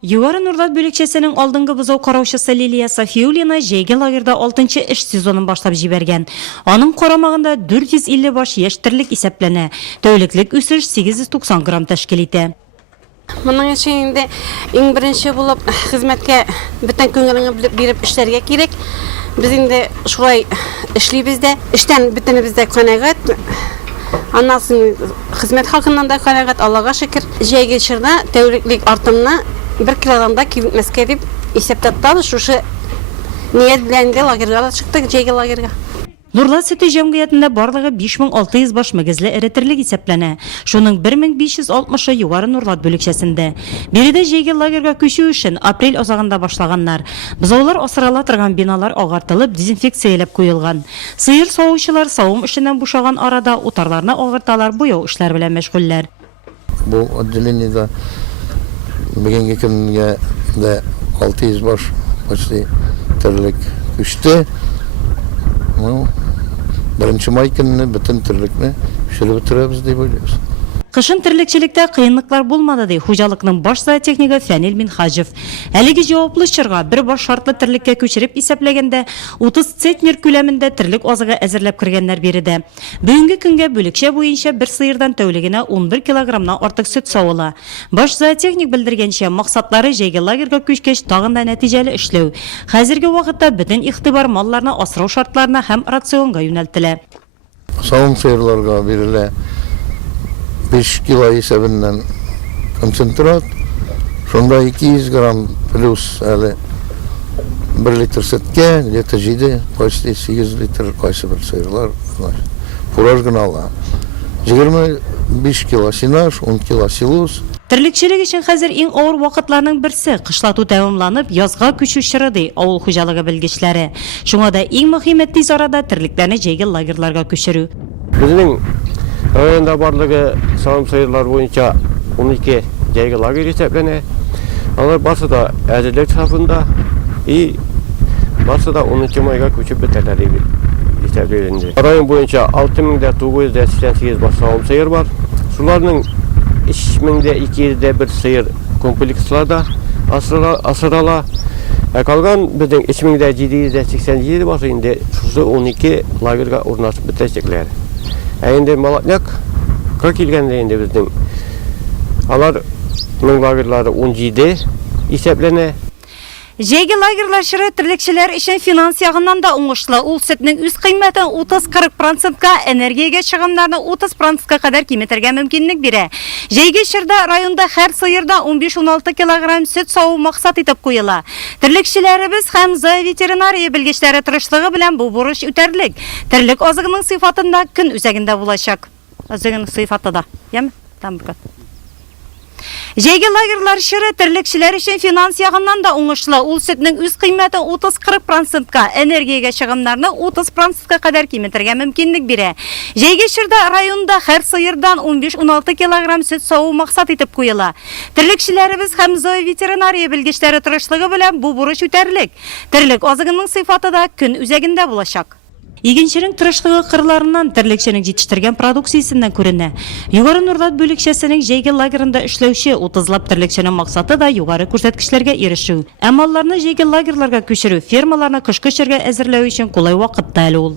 Югары Нурлат бөлекчесенең алдынгы бозау караучысы Лилия Софиуллина җәйге лагерда 6-нчы эш сезонын башлап җибәргән. Аның карамагында 450 баш яшь терлек исәпләнә. Тәүлеклек үсеш 890 грамм тәшкил итә. Моның өчен инде иң беренче булып хезмәткә бөтен күңелеңне биреп эшләргә кирәк. Без инде шулай эшлибез дә, эштән бөтенебез дә канәгать. Аннан соң хезмәт хакыннан да канәгать, Аллага шөкер. Җәйге чорда тәүлеклек артымны 1 килограммда кибетмәскә дип исәптә тотабыз. Шушы ният белән дә лагерьга чыктык, җәйге лагерьга. Нурлат сөте җәмгыятендә барлыгы 5600 баш мөгезле эре терлек исәпләнә. Шуның 1560-ы югары Нурлат бүлекчәсендә. Биредә җәйге лагерьга күчү өчен апрель азагында башлаганнар. Бозаулар асрала торган биналар агартылып, дезинфекцияләп куелган. Сыер савучылар савым эшеннән бушаган арада утарларны агарталар, буяу эшләр белән мәшгульләр. Бу отделениедә бүгенге көнгә дә 600 баш почти терлек күчте. Беренче май көнне бөтен терлекне эшләп бетерәбез дип уйлыйбыз. Кышын терлекчелектә кыенлыклар булмады ди хуҗалыкның баш зоотехнигы Фәнил Минхаҗев. Әлеге җаваплы чорга бер баш шартлы терлеккә күчереп исәпләгәндә 30 центнер күләмендә терлек азыгы әзерләп кергәннәр биредә. Бүгенге көнгә бүлекчә буенча бер сыердан тәүлегенә 11 килограммнан артык сөт савыла. Баш зоотехник белдергәнчә, максатлары җәйге лагерьга күчкәч тагын да нәтиҗәле эшләү. Хәзерге вакытта бөтен игътибар малларны асрау шартларына һәм рационга юнәлтелә. Савым сыерларга бирелә 5 кило исәбеннән концентрат, шунда 200 грамм плюс әле 1 литр сөткә, где-то 7, почти 8 литр кайсы бер сыерлар, фураж гына ала. 25 кило синаж, 10 кило силус. Терлекчелек өчен хәзер иң авыр вакытларның берсе кышлату тәмамланып, язга күчү чоры ди авыл хуҗалыгы белгечләре. Шуңа да иң мөһиме тиз арада терлекләрне җәйге лагерьларга күчерү. Безнең районда барлыгы савым сыерлар буенча 12 җәйге лагерь исәпләнә. Алар барсы да әзерлек сафында и барсы да 10 майга күчеп бетәләр дип исәпләнде. Район буенча 6988 баш савым сыер бар. Шуларның 3201 сыер комплексларда асырала. Калган безнең 3787 баш инде шушы 12 лагерьга урнашып бетәчәкләр. Инде Малатняк килгәндә инде безнең алар лагерьлары 17 исәпләнә. Җәйге лагерьлар чоры терлекчеләр өчен финанс ягыннан да уңышлы. Ул сөтнең үз кыйммәтен 30-40%ка, энергиягә чыгымнарны 30%ка кадәр киметергә мөмкинлек бирә. Җәйге чорда районда һәр сыерда 15-16 килограмм сөт саву максат итеп куела. Терлекчеләребез һәм зооветеринария белгечләре тырышлыгы белән бу бурыч үтәрлек. Терлек азыгының сыйфатында көн үзәгендә булачак. Азыгының сыйфатында, яме? Тамбур. Җәйге лагерьлар чоры терлекчеләр өчен финанс ягыннан да уңышлы. Ул сөтнең үз кыйммәтен 30-40%ка, энергиягә чыгымнарны 30%ка кадәр киметергә мөмкинлек бирә. Җәйге чорда районда һәр сыердан 15-16 килограмм сөт саву максат итеп куела. Терлекчеләребез һәм зооветеринария белгечләре тырышлыгы белән бу бурыч үтәрлек. Терлек азыгының сыйфаты да көн үзәгендә булачак. Игенченең тырышлыгы кырларыннан терлекченең җитештергән продукциясеннән күренә. Югары Нурлат бүлекчәсенең җәйге лагерында эшләүче 30лап терлекченең максаты да югары күрсәткечләргә ирешү. Ә малларны җәйге лагерьларга күчерү, фермаларны кышкы эшәргә әзерләү өчен кулай вакытта әле ул.